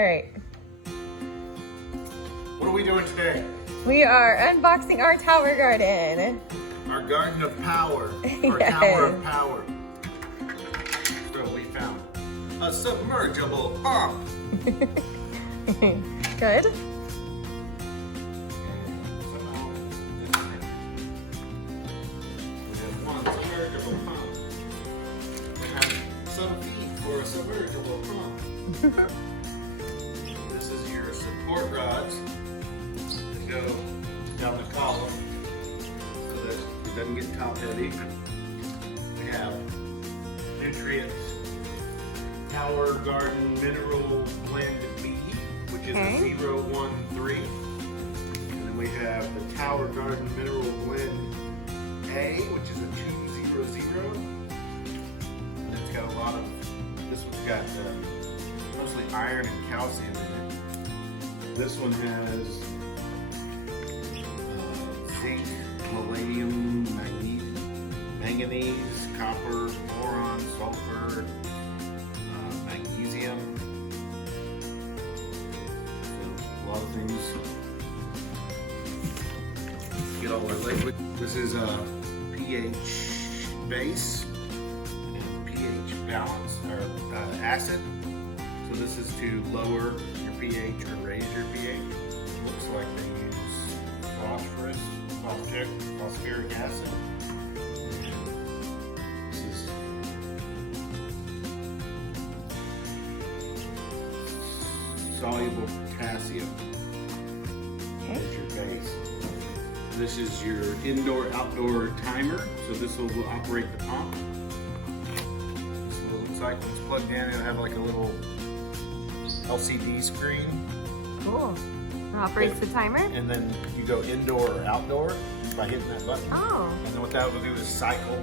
All right. What are we doing today? We are unboxing our tower garden. Our garden of power. Our Yes. tower of power. So we found a submergible pump. Good. We have one submergible pump. We have some feet for a submergible pump. This is your support rods that go down the column so that it doesn't get top heavy. We have nutrients, Tower Garden Mineral Blend B, which is a 013. And then we have the Tower Garden Mineral Blend A, which is a 200. And it's got a lot of, this one's got mostly iron and calcium in it. This one has zinc, palladium, manganese, copper, boron, sulfur, magnesium. So a lot of things. Get all our liquid. This is a pH base and pH balance or acid. So this is to lower your pH or raise your pH. Looks like they use phosphoric acid. This is soluble potassium. That's your base. This is your indoor-outdoor timer. So this will operate the pump. So it looks like when it's plugged in, it'll have like a little LCD screen. Cool. It operates the timer? And then you go indoor or outdoor by hitting that button. Oh. And then what that will do is cycle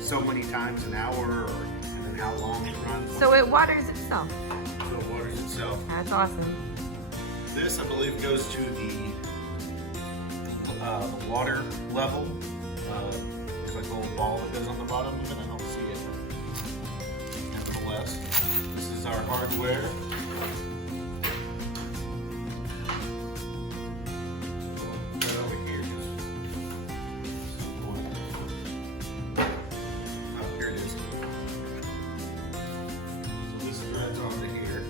so many times an hour, and then how long it runs. So it waters itself. So it waters itself. That's awesome. This, I believe, goes to the water level. There's like a little ball that goes on the bottom of it. I don't see it. Nevertheless, this is our hardware. Right over here, here it is. So this threads onto here.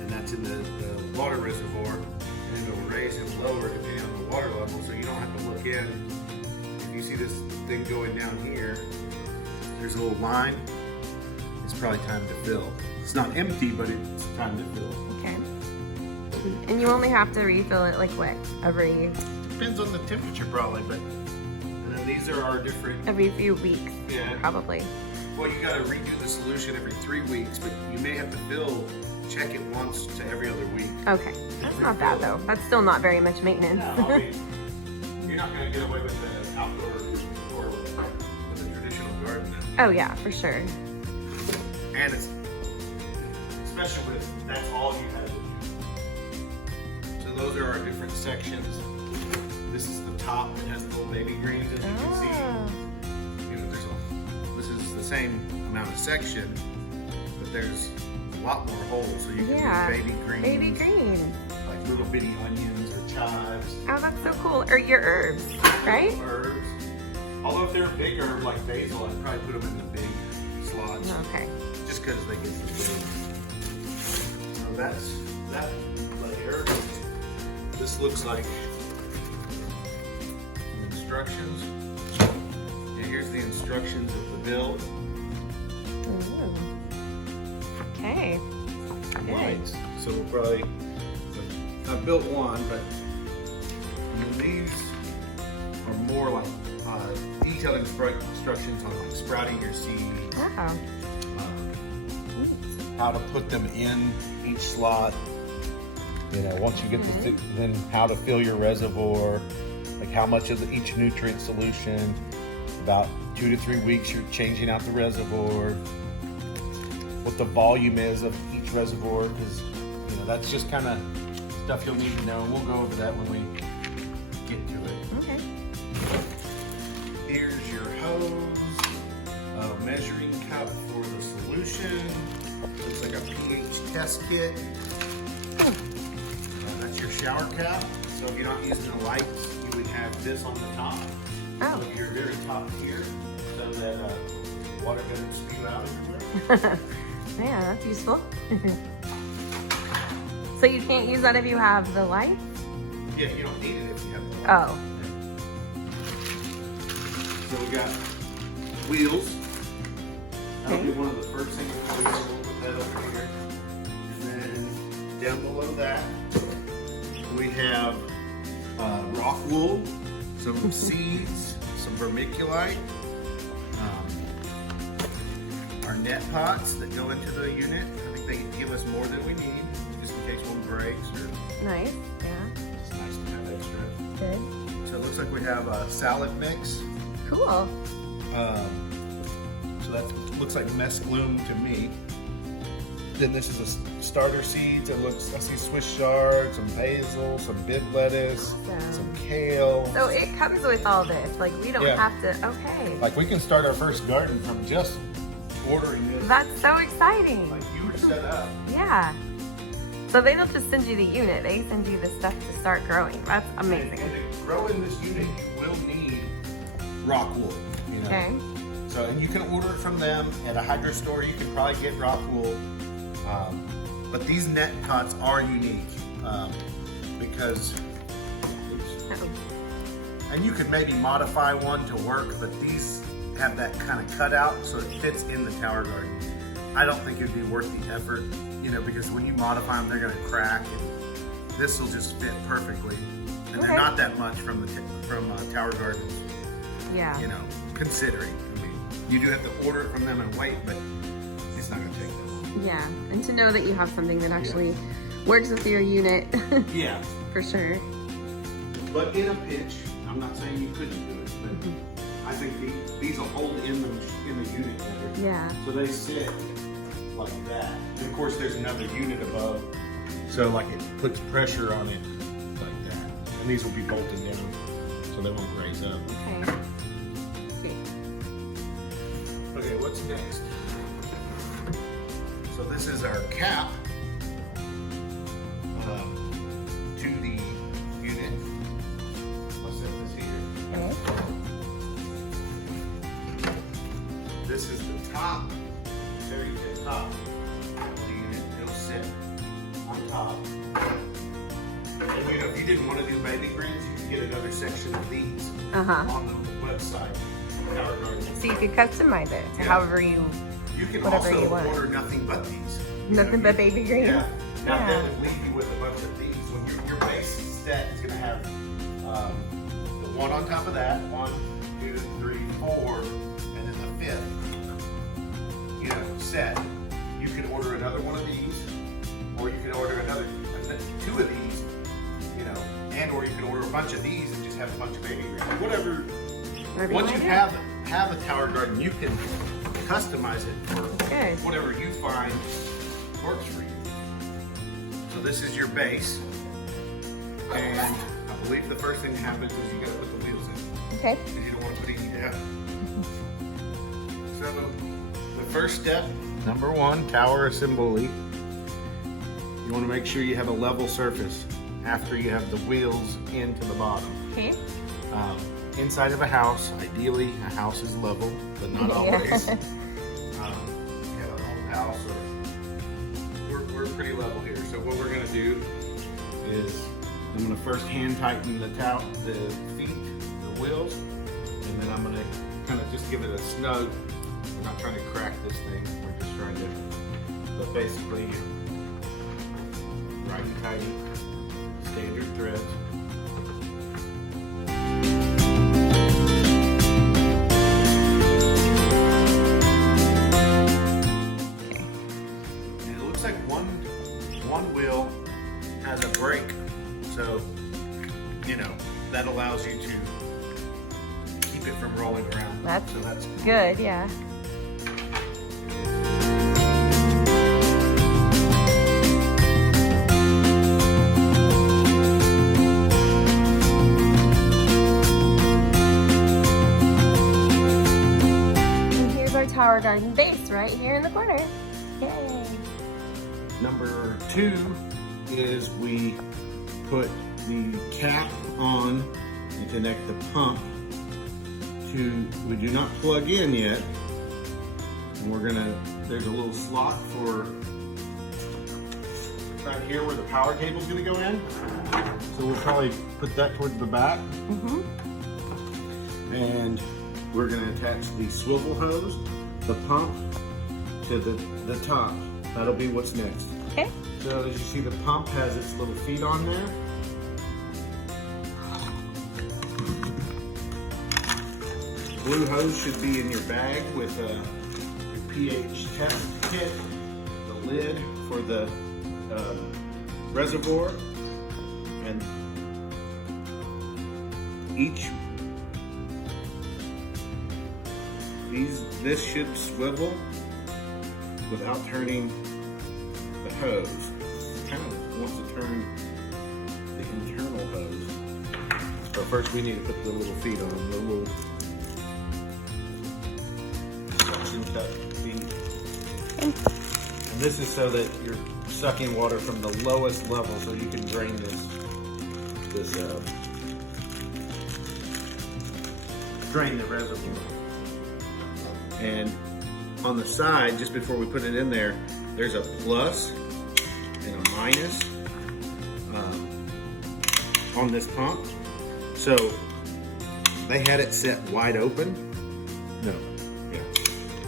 And that's in the water reservoir, and it'll raise and lower depending on the water level, so you don't have to look in. If you see this thing going down here, there's a little line. It's probably time to fill. It's not empty, but it's time to fill. Okay. And you only have to refill it like what? Depends on the temperature probably, but and then these are our different. Every few weeks. Yeah. Probably. Well, you got to redo the solution every 3 weeks, but you may have to check it once to every other week. Okay. That's not bad though. That's still not very much maintenance. No, I mean, you're not going to get away with the outdoor or with a traditional garden. Oh yeah, for sure. And it's especially with that's all you have to do. So those are our different sections. This is the top that has the little baby greens, as you can see. You know, this is the same amount of section, but there's a lot more holes, so you can do baby greens. Baby greens. Like little bitty onions or chives. Oh, that's so cool. Or your herbs, right? Herbs. Although if they're a big herb like basil, I'd probably put them in the big slots. Okay. Just because they get so big. So that's that layer. This looks like instructions. And here's the instructions of the build. Ooh. Okay. Good. Lights. So we'll probably, I've built one, but these are more like detailed instructions on like sprouting your seeds. Wow. How to put them in each slot. You know, once you get then how to fill your reservoir, like how much of each nutrient solution. About 2 to 3 weeks, you're changing out the reservoir. What the volume is of each reservoir, because you know that's just kind of stuff you'll need to know. We'll go over that when we get to it. Okay. Here's your hose, measuring cup for the solution. solution. Looks like a pH test kit. That's your shower cap. So if you're not using the lights, you would have this on the top. Oh. So your very top here, so that water doesn't spew out everywhere. Yeah, that's useful. So you can't use that if you have the lights? Yeah, you don't need it if you have the lights. Oh. So we got wheels. That'll be one of the first things we'll put that over here. And then down below that, we have rock wool, some seeds, some vermiculite, our net pots that go into the unit. I think they give us more than we need, just in case one breaks or. Nice, yeah. It's nice to have extra. Good. So it looks like we have a salad mix. Cool. So that looks like mesclun to me. Then this is a starter seeds. It looks, I see Swiss chard, some basil, some bib lettuce, Awesome. some kale. So it comes with all this. Like we don't Yeah. have to. Okay. Like we can start our first garden from just ordering this. That's so exciting. Like you were set up. Yeah. So they don't just send you the unit. They send you the stuff to start growing. That's amazing. And to grow in this unit, you will need rock wool. You know? Okay. So, and you can order it from them at a hydro store. You can probably get rock wool. But these net pots are unique because, oops. And you could maybe modify one to work, but these have that kind of cutout so it fits in the tower garden. I don't think it'd be worth the effort, you know, because when you modify them, they're going to crack, and this will just fit perfectly. And Okay. they're not that much from tower gardens, Yeah. you know, considering. I mean, you do have to order it from them and wait, but it's not going to take that long. Yeah. And to know that you have something that actually works with your unit. Yeah. For sure. But in a pinch, I'm not saying you couldn't do it, but I think these will hold in the unit better. Yeah. So they sit like that. And of course, there's another unit above, so like it puts pressure on it like that. And these will be bolted down, so they won't raise up. Okay. Okay. Okay, what's next? So this is our cap to the unit. I'll set this here. Okay. This is the top, very good top of the unit. It'll sit on top. And you know, if you didn't want to do baby greens, you can get another section of these Uh-huh. on the website. Tower Garden. So you could customize it to Yeah. however you, You can whatever also you want. order nothing but these. nothing but baby greens. Yeah. Now Yeah. that would leave you with a bunch of these. When your base set is going to have the one on top of that, 1, 2, 3, 4, and then the fifth, you know, set. You can order another one of these, or you can order another 2 of these, you know, and or you can order a bunch of these and just have a bunch of baby greens. Whatever. Once you have a tower garden, you can customize it for Good. whatever you find works for you. So this is your base, and I believe the first thing that happens is you got to put the wheels in, Okay. because you don't want to put any down. So the first step, number 1, tower assembly. You want to make sure you have a level surface after you have the wheels into the bottom. Okay. Inside of a house, ideally a house is level, but not always. You have an old house, or we're pretty level here. So what we're gonna do is I'm gonna first hand tighten the feet, the wheels, and then I'm gonna kind of just give it a snug. We're not trying to crack this thing. We're just trying to, but basically, righty tighty, standard threads. One wheel has a brake, so you know that allows you to keep it from rolling around. That's that's good, yeah. And here's our tower garden base, right? right here in the corner. Yay. Number 2 is we put the cap on and connect the pump to, we do not plug in yet. And there's a little slot for right here where the power cable is going to go in. So we'll probably put that towards the back. And we're going to attach the swivel hose, the pump, to the top. That'll be what's next. Okay. So as you see, the pump has its little feet on there. Blue hose should be in your bag with your pH test kit, the lid for the reservoir, and this should swivel without turning the hose. It kind of wants to turn the internal hose. But first we need to put the little feet on, the little suction cup feet. And this is so that you're sucking water from the lowest level so you can drain drain the reservoir. And on the side, just before we put it in there, there's a plus and a minus on this pump. So they had it set wide open.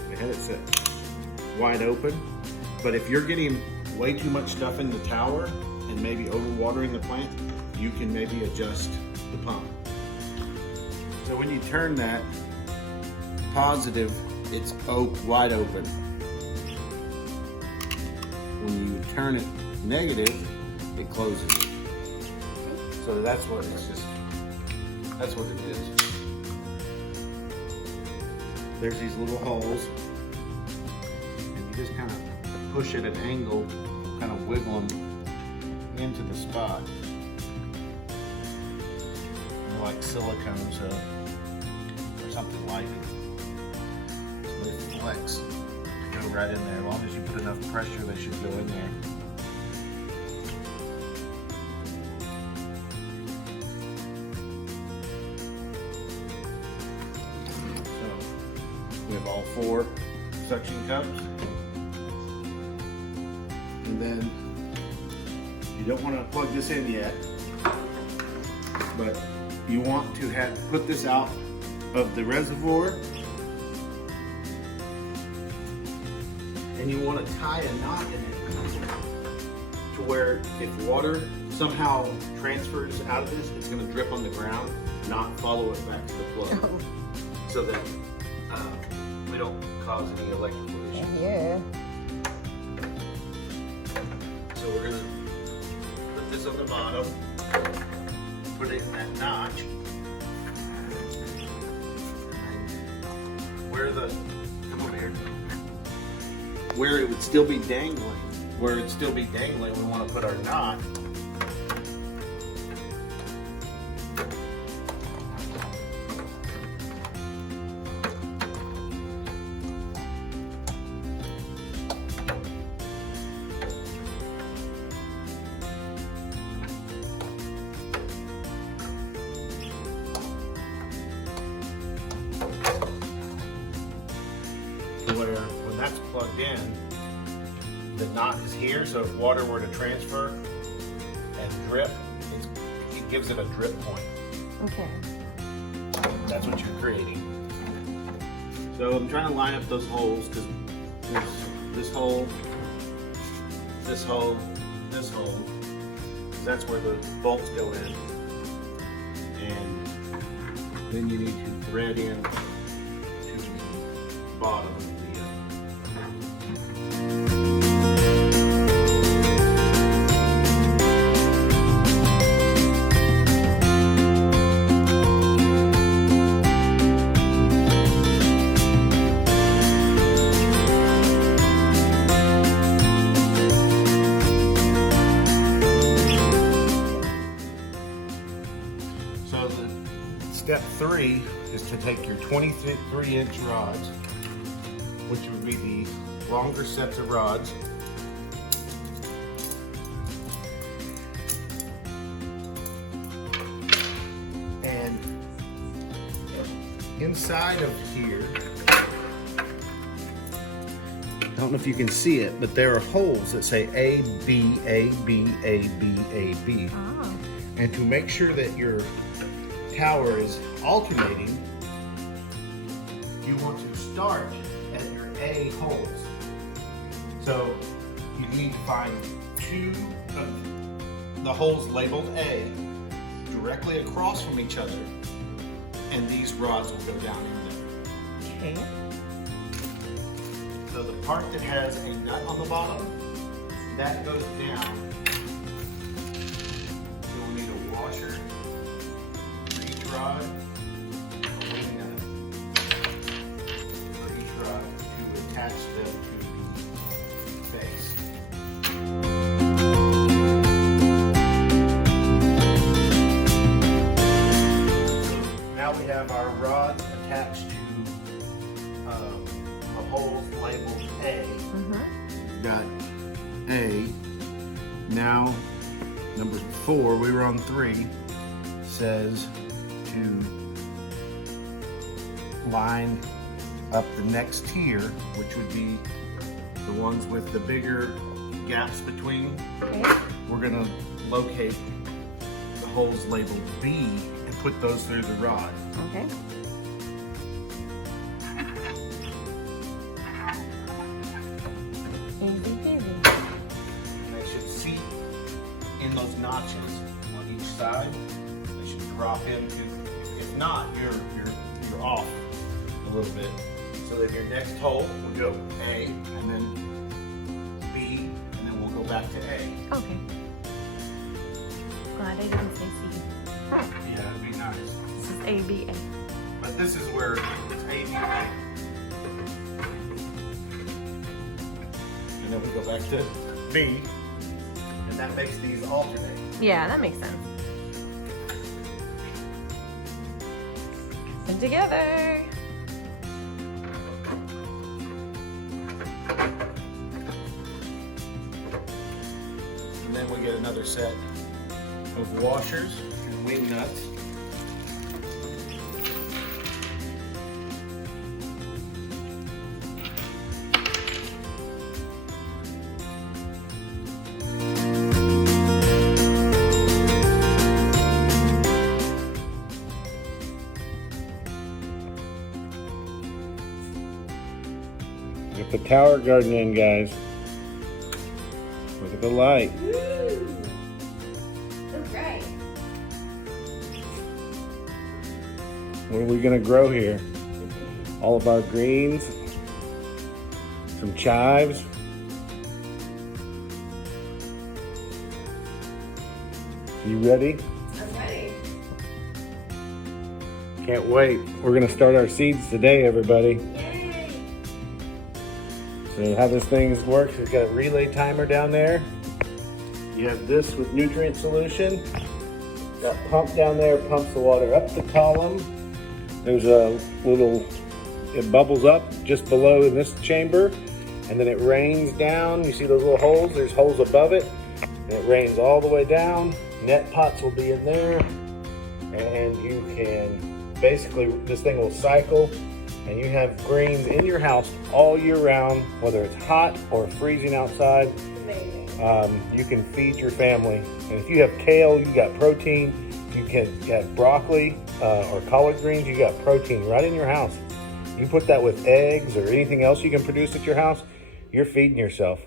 They had it set wide open. But if you're getting way too much stuff in the tower and maybe overwatering the plant, you can maybe adjust the pump. So when you turn that positive, it's wide open. When you turn it negative, it closes it. So that's what it is. There's these little holes, and you just kind of push at an angle, kind of wiggle them into the spot. They're like silicone, so or something like it. So they flex, go right in there. As long as you put enough pressure, they should go in there. We have all 4 suction cups. And then you don't want to plug this in yet, but you want to put this out of the reservoir, and you want to tie a knot in it to where if water somehow transfers out of this, it's going to drip on the ground, not follow it back to the plug. So that we don't cause any electrical issues. Yeah. So we're gonna put this on the bottom, put it in that notch, and come over here, where it would still be dangling, we want to put our knot. Where when that's plugged in, the knot is here, so if water were to transfer and drip, it gives it a drip point. Okay. That's what you're creating. So I'm trying to line up those holes because there's this hole, this hole, this hole, because that's where the bolts go in. And then you need to thread in to the bottom of the Step 3 is to take your 23-inch rods which would be the longer sets of rods. And inside of here, I don't know if you can see it, but there are holes that say A, B, A, B, A, B, A, B. Oh. And to make sure that your tower is alternating, you want to start at your A holes. So you need to find 2 of the holes labeled A directly across from each other, and these rods will go down in there. Okay. So the part that has a nut on the bottom, that goes down. You'll need a washer for each rod, a wing nut for each rod to attach them to the base. So now we have our rods attached to the holes labeled A. Got A. Now, number 4, we were on 3, says to line up the next tier, which would be the ones with the bigger gaps between. Okay. We're gonna locate the holes labeled B and put those through the rod. Okay. Easy peasy. And they should seat in those notches on each side. They should drop into. If not, you're off a little bit. So that your next hole will go A, and then B, and then we'll go back to A. Okay. Glad I didn't say C. Yeah, it'd be nice. This is A, B, A. But this is where it's A, B, A. And then we go back to B, and that makes these alternate. Yeah, that makes sense. And together. And then we get another set of washers and wing nuts. Get the tower garden in, guys. Look at the light. Woo! So bright. What are we gonna grow here? All of our greens, some chives. You ready? I'm ready. Can't wait. We're gonna start our seeds today, everybody. Yay! So how this thing works, it's got a relay timer down there. You have this with nutrient solution. Got pump down there, pumps the water up the column. There's a little, it bubbles up just below in this chamber, and then it rains down. You see those little holes? There's holes above it, and it rains all the way down. Net pots will be in there, and you can, basically this thing will cycle, and you have greens in your house all year round, whether it's hot or freezing outside. Amazing. You can feed your family. And if you have kale, you got protein. If you can have broccoli or collard greens, you got protein right in your house. You put that with eggs or anything else you can produce at your house, you're feeding yourself.